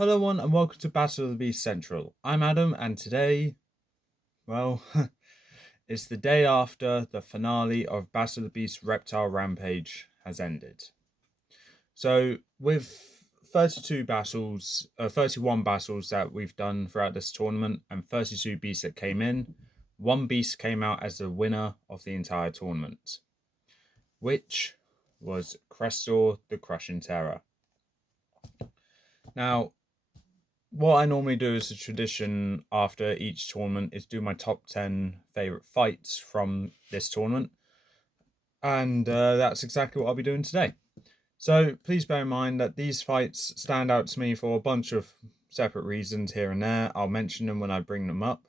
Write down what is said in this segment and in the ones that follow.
Hello everyone and welcome to Battle of the Beast Central. I'm Adam and today, well, it's the day after the finale of Battle of the Beast Reptile Rampage has ended. So with 31 battles that we've done throughout this tournament and 32 beasts that came in, one beast came out as the winner of the entire tournament, which was Crestor the Crushing Terror. Now, what I normally do as a tradition after each tournament is do my top 10 favourite fights from this tournament. And that's exactly what I'll be doing today. So please bear in mind that these fights stand out to me for a bunch of separate reasons here and there. I'll mention them when I bring them up.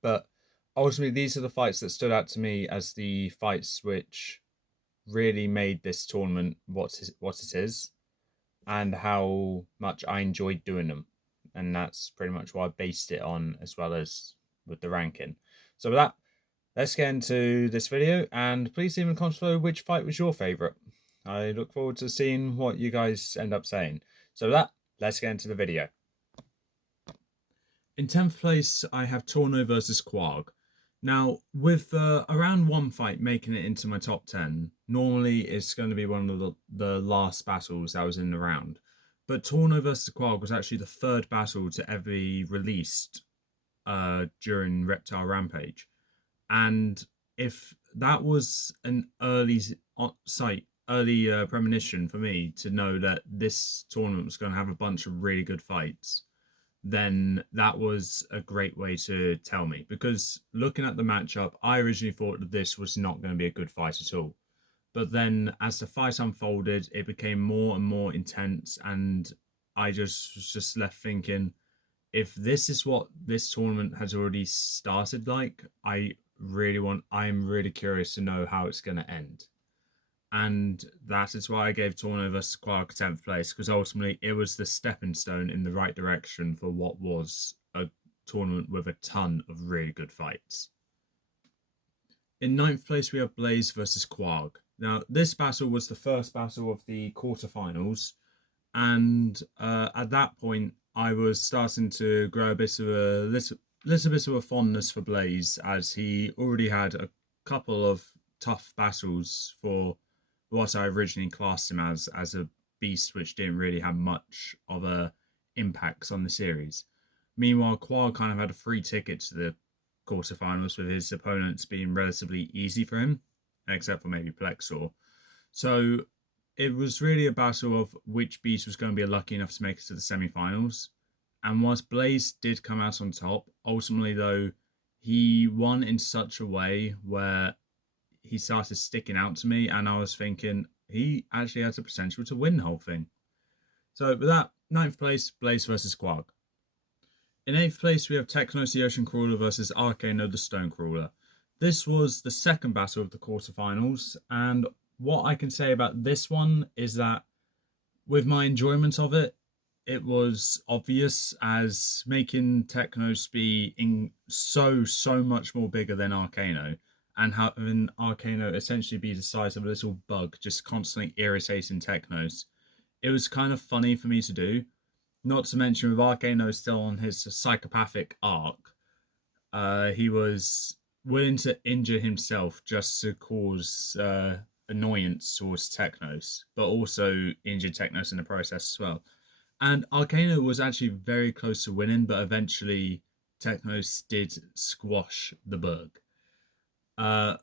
But ultimately, these are the fights that stood out to me as the fights which really made this tournament what it is, and how much I enjoyed doing them. And that's pretty much what I based it on, as well as with the ranking. So with that, let's get into this video, and please leave in the comments below which fight was your favourite. I look forward to seeing what you guys end up saying. So with that, let's get into the video. In 10th place, I have Torno versus Quarg. Now, with around one fight making it into my top 10, normally it's going to be one of the last battles that was in the round. But Torno versus Quarg was actually the third battle to ever be released during Reptile Rampage. And if that was an early premonition for me to know that this tournament was going to have a bunch of really good fights, then that was a great way to tell me. Because looking at the matchup, I originally thought that this was not going to be a good fight at all. But then as the fight unfolded, it became more and more intense, and I was just left thinking, if this is what this tournament has already started like, I'm really curious to know how it's going to end. And that is why I gave Torno vs. Quark 10th place, because ultimately it was the stepping stone in the right direction for what was a tournament with a ton of really good fights. In 9th place, we have Blaze versus Quarg. Now, this battle was the first battle of the quarterfinals, and at that point, I was starting to grow a bit of a little bit of a fondness for Blaze, as he already had a couple of tough battles for what I originally classed him as a beast which didn't really have much of a impacts on the series. Meanwhile, Quarg kind of had a free ticket to the quarterfinals, with his opponents being relatively easy for him, except for maybe Plexor. So it was really a battle of which beast was going to be lucky enough to make it to the semi-finals. And whilst Blaze did come out on top, ultimately though, he won in such a way where he started sticking out to me, and I was thinking he actually has the potential to win the whole thing. So with that, 9th place, Blaze versus Quarg. In 8th place, we have Technos the Ocean Crawler versus Arcano the Stone Crawler. This was the second battle of the quarterfinals, and what I can say about this one is that with my enjoyment of it, it was obvious, as making Technos be so much more bigger than Arcano, and having Arcano essentially be the size of a little bug just constantly irritating Technos. It was kind of funny for me to do. Not to mention, with Arcano still on his psychopathic arc, he was willing to injure himself just to cause annoyance towards Technos, but also injure Technos in the process as well. And Arcano was actually very close to winning, but eventually Technos did squash the bug. Now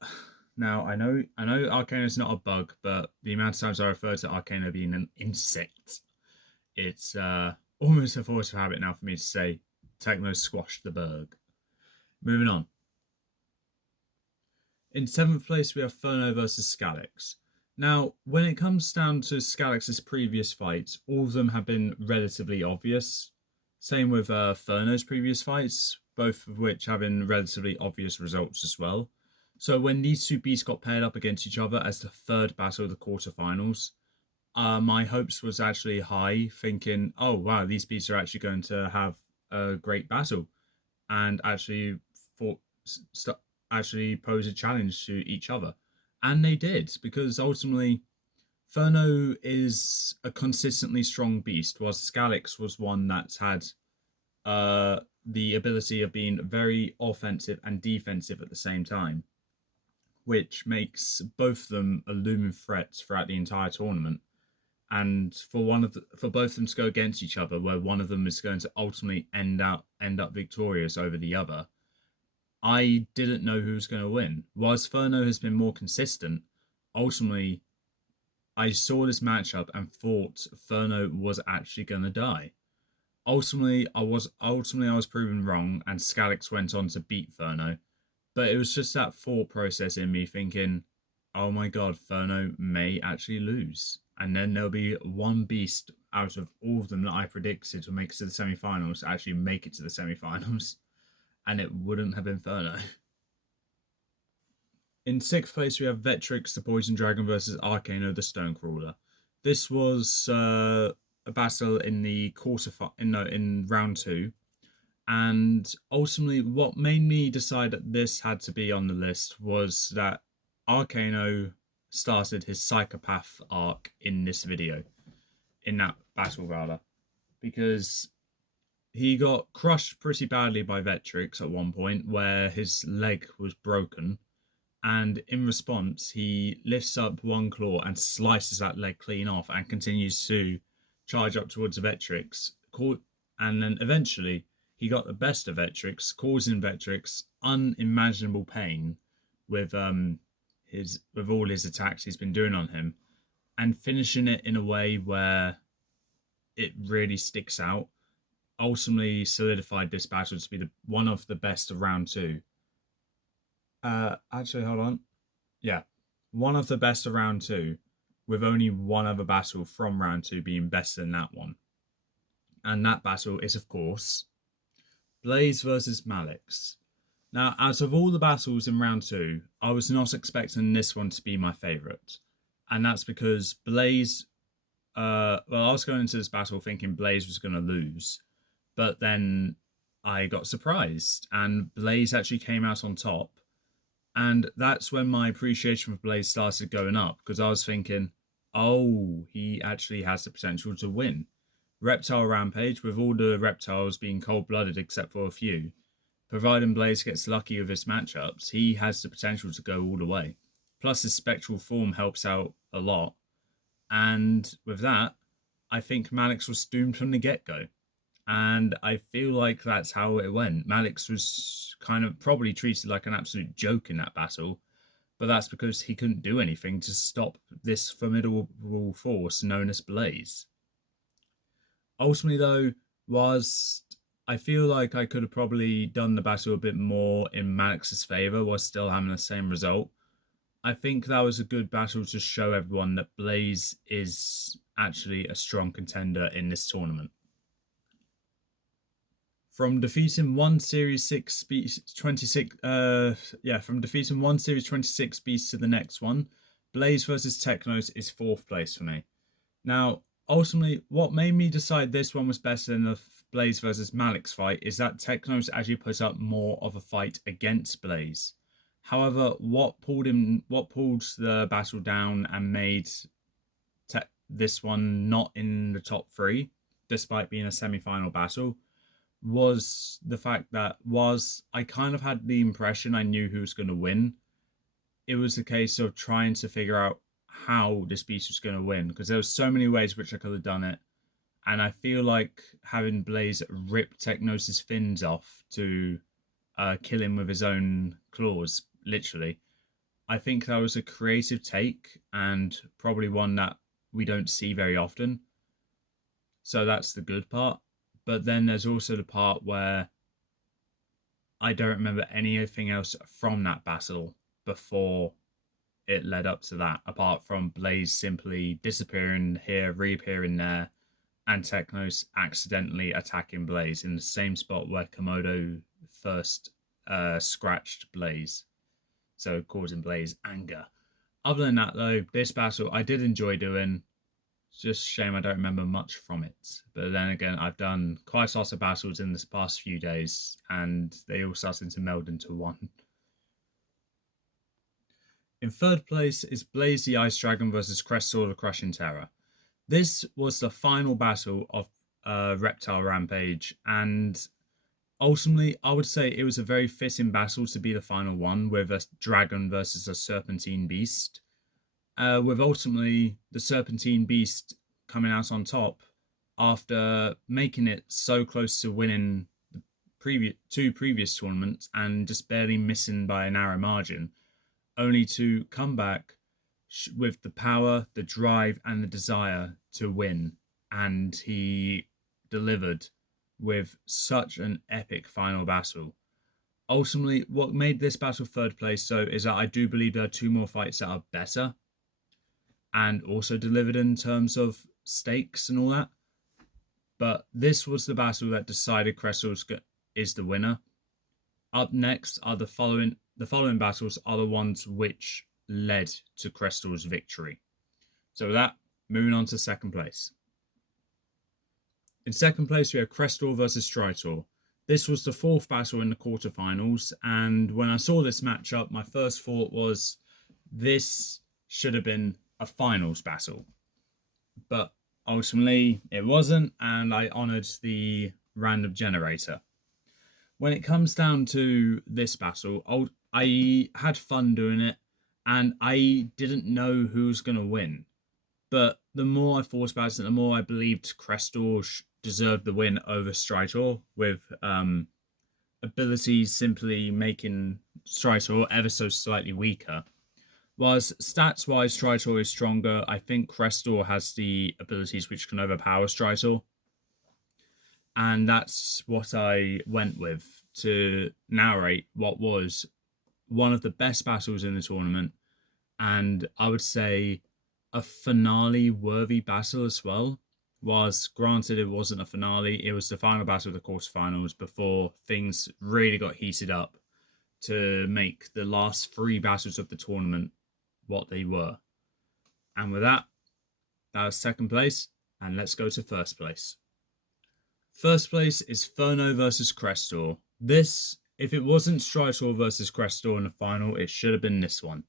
I know Arcano is not a bug, but the amount of times I refer to Arcano being an insect, it's almost a force of habit now for me to say Techno squashed the bug. Moving on. In 7th place, we have Furno versus Scalix. Now, when it comes down to Scalix's previous fights, all of them have been relatively obvious. Same with Furno's previous fights, both of which have been relatively obvious results as well. So when these two beasts got paired up against each other as the third battle of the quarterfinals, my hopes was actually high, thinking, oh wow, these beasts are actually going to have a great battle and actually pose a challenge to each other. And they did, because ultimately Furno is a consistently strong beast, whilst Scalix was one that's had the ability of being very offensive and defensive at the same time, which makes both of them a looming threat throughout the entire tournament. And for both of them to go against each other, where one of them is going to ultimately end up victorious over the other, I didn't know who was going to win. Whilst Furno has been more consistent, ultimately I saw this matchup and thought Furno was actually going to die. Ultimately, I was proven wrong, and Scalix went on to beat Furno. But it was just that thought process in me thinking, oh my god, Furno may actually lose. And then there'll be one beast out of all of them that I predicted to make it to the semi-finals actually make it to the semi-finals. And it wouldn't have been Furno. In 6th place, we have Vectrix, the Poison Dragon, versus Arcano, the Stonecrawler. This was a battle in the in round 2. And ultimately, what made me decide that this had to be on the list was that Arcano started his psychopath arc in this video, in that battle rather, because he got crushed pretty badly by Vectrix at one point where his leg was broken, and in response he lifts up one claw and slices that leg clean off and continues to charge up towards Vectrix, and then eventually he got the best of Vectrix, causing Vectrix unimaginable pain with all his attacks he's been doing on him, and finishing it in a way where it really sticks out. Ultimately solidified this battle to be one of the best of round 2. Actually, hold on. Yeah, one of the best of round 2, with only one other battle from round 2 being better than that one. And that battle is, of course, Blaze versus Malix. Now, out of all the battles in round 2, I was not expecting this one to be my favourite. And that's because Blaze... I was going into this battle thinking Blaze was going to lose. But then I got surprised, and Blaze actually came out on top. And that's when my appreciation for Blaze started going up, because I was thinking, oh, he actually has the potential to win. Reptile Rampage, with all the reptiles being cold-blooded except for a few, providing Blaze gets lucky with his matchups, he has the potential to go all the way. Plus his spectral form helps out a lot. And with that, I think Malix was doomed from the get-go. And I feel like that's how it went. Malix was kind of probably treated like an absolute joke in that battle, but that's because he couldn't do anything to stop this formidable force known as Blaze. Ultimately, though, I feel like I could have probably done the battle a bit more in Malix's favour while still having the same result. I think that was a good battle to show everyone that Blaze is actually a strong contender in this tournament. From defeating one Series 6 beast 26 from defeating one Series 26 beast to the next one, Blaze versus Technos is 4th place for me. Now, ultimately, what made me decide this one was better than the Blaze versus Malix fight is that Technos actually put up more of a fight against Blaze. However, what pulled the battle down and made this one not in the top 3, despite being a semi-final battle, was the fact that I kind of had the impression I knew who was going to win. It was a case of trying to figure out how this beast was going to win, because there were so many ways which I could have done it. And I feel like having Blaze rip Technos' fins off to kill him with his own claws, literally, I think that was a creative take and probably one that we don't see very often. So that's the good part. But then there's also the part where I don't remember anything else from that battle before it led up to that, apart from Blaze simply disappearing here, reappearing there, and Technos accidentally attacking Blaze in the same spot where Komodo first scratched Blaze, so causing Blaze anger. Other than that, though, this battle I did enjoy doing. It's just a shame I don't remember much from it. But then again, I've done quite a lot of battles in this past few days, and they all started to meld into one. In third place is Blaze the Ice Dragon versus Crestor the Crushing Terror. This was the final battle of Reptile Rampage, and ultimately, I would say it was a very fitting battle to be the final one, with a dragon versus a serpentine beast. With ultimately the serpentine beast coming out on top after making it so close to winning the two previous tournaments and just barely missing by a narrow margin, only to come back with the power, the drive, and the desire to win. And he delivered with such an epic final battle. Ultimately, what made this battle third place, though, is that I do believe there are two more fights that are better and also delivered in terms of stakes and all that. But this was the battle that decided Crestor's is the winner. Up next are the following battles are the ones which led to Crestor's victory. So with that, moving on to second place. In second place, we have Crestor versus Stritor. This was the fourth battle in the quarterfinals, and when I saw this matchup, my first thought was this should have been a finals battle. But ultimately, it wasn't, and I honoured the random generator. When it comes down to this battle, I had fun doing it, and I didn't know who was going to win. But the more I thought about it, the more I believed Crestor deserved the win over Stritor, with abilities simply making Stritor ever so slightly weaker. Whilst stats-wise Stritor is stronger, I think Crestor has the abilities which can overpower Stritor. And that's what I went with to narrate what was one of the best battles in the tournament. And I would say a finale-worthy battle as well. Was granted it wasn't a finale, it was the final battle of the quarterfinals before things really got heated up to make the last three battles of the tournament what they were. And with that was second place, and let's go to first place. First place is Furno versus Crestor. This, if it wasn't Stritor versus Crestor in the final, it should have been this one.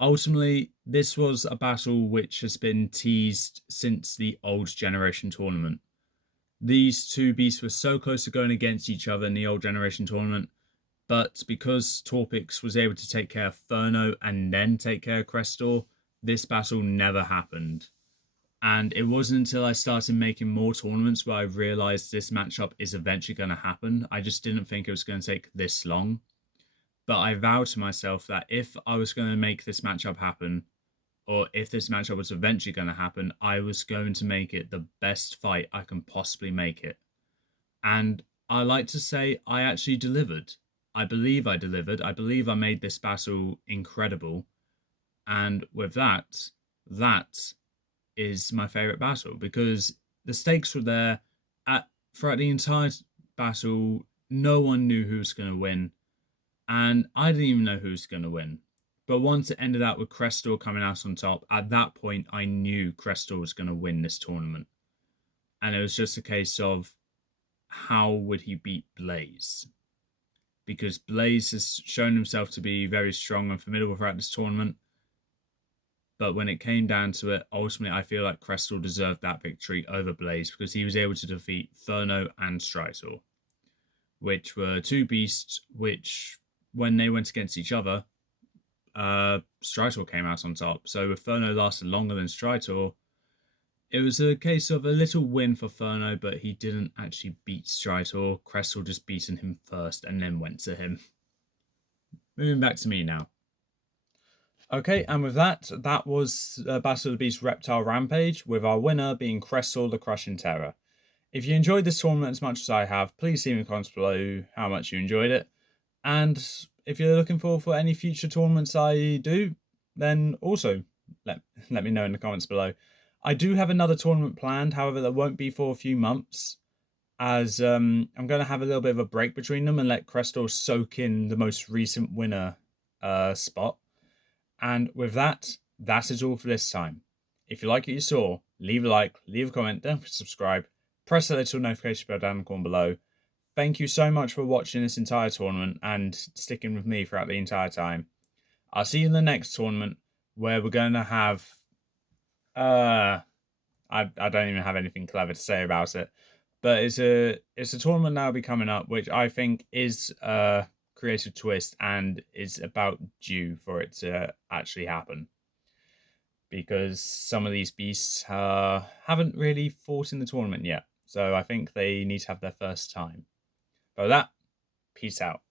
Ultimately, this was a battle which has been teased since the old generation tournament. These two beasts were so close to going against each other in the old generation tournament, but because Torpix was able to take care of Furno and then take care of Crestor, this battle never happened. And it wasn't until I started making more tournaments where I realised this matchup is eventually going to happen. I just didn't think it was going to take this long. But I vowed to myself that if I was going to make this matchup happen, or if this matchup was eventually going to happen, I was going to make it the best fight I can possibly make it. And I like to say I actually delivered. I believe I delivered. I believe I made this battle incredible. And with that is my favourite battle, because the stakes were there. Throughout the entire battle, no one knew who was going to win. And I didn't even know who was going to win. But once it ended out with Crestor coming out on top, at that point I knew Crestor was going to win this tournament. And it was just a case of how would he beat Blaze? Because Blaze has shown himself to be very strong and formidable throughout this tournament. But when it came down to it, ultimately I feel like Crestor deserved that victory over Blaze because he was able to defeat Furno and Stritor, which were two beasts which, when they went against each other, Stritor came out on top. So if Furno lasted longer than Stritor, it was a case of a little win for Furno, but he didn't actually beat Stritor. Crestor just beaten him first and then went to him. Moving back to me now. Okay, and with that was Battle of the Beast Reptile Rampage, with our winner being Crestor the Crushing Terror. If you enjoyed this tournament as much as I have, please leave in the comments below how much you enjoyed it. And if you're looking for any future tournaments I do, then also let me know in the comments below. I do have another tournament planned, however, that won't be for a few months, as I'm going to have a little bit of a break between them and let Crestor soak in the most recent winner spot. And with that is all for this time. If you like what you saw, leave a like, leave a comment, don't forget to subscribe, press that little notification bell down in the corner below. Thank you so much for watching this entire tournament and sticking with me throughout the entire time. I'll see you in the next tournament where we're going to have. I don't even have anything clever to say about it, but it's a tournament now be coming up, which I think is a creative twist and is about due for it to actually happen. Because some of these beasts haven't really fought in the tournament yet, so I think they need to have their first time. But with that, peace out.